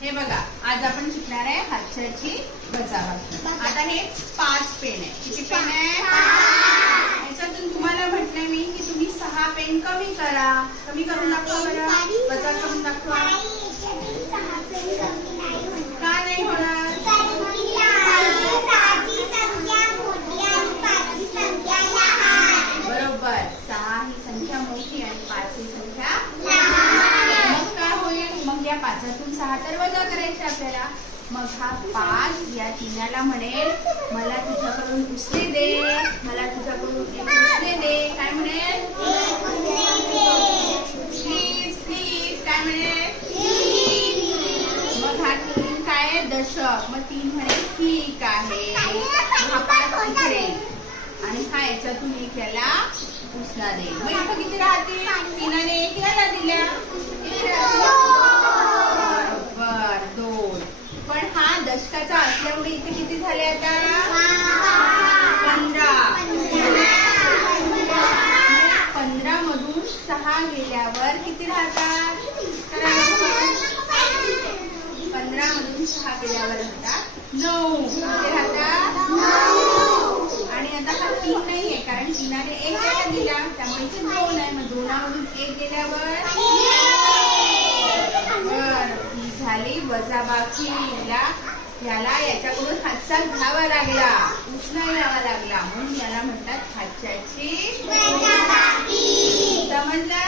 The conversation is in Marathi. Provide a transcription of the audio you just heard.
हे बघा, आज आपण शिकणार आहे हातच्याची वजाबाकी. आता हे 5 पेन आहे. किती पेन आहे? याच्यातून तुम्हाला म्हटलंय मी की तुम्ही 6 पेन कमी करा. कमी करून दाखवा बरं, वजा करून दाखवा. का नाही होणार? बरोबर, 6 ही संख्या मोठी आणि 5 ही संख्या लहान. मग काय होईल? मग या 5तून 6 तर वजा करायचे आपल्याला. मग हा 5 या तिन्याला म्हणेल मला तुझ्याकडून उसने दे, मला तुझ्याकडून एक उसने दे. काय म्हणेल? Please please. काय म्हणेल? मग हा 3 काय आहे? दशक. मग 3 म्हणेल ठीक आहे. हा 5 इकडे आणि हा याच्यातून एक याला उसना दे. मग इथं किती राहतील? 3ने 1 याला दिल्या. बरोबर 2. पण हा दशकाचा असल्यामुळे इथे किती झाले आता? 15. 15 मधून 6 गेल्यावर किती राहतात? 15 मधून 6 गेल्यावर राहतात 9. किती राहतात? 9. आणि आता हा 3 नाहीये कारण 3ने 1 याला दिला, त्यामुळे इथे 2 आहे. मग 2 मधून 1 गेल्यावर ही झाली वजाबाकी. याला याच्याकडून हातचा घ्यावा लागला, उष्णा यावा लागला, म्हणून याला म्हणतात हातच्याची वजाबाकी. समजलं?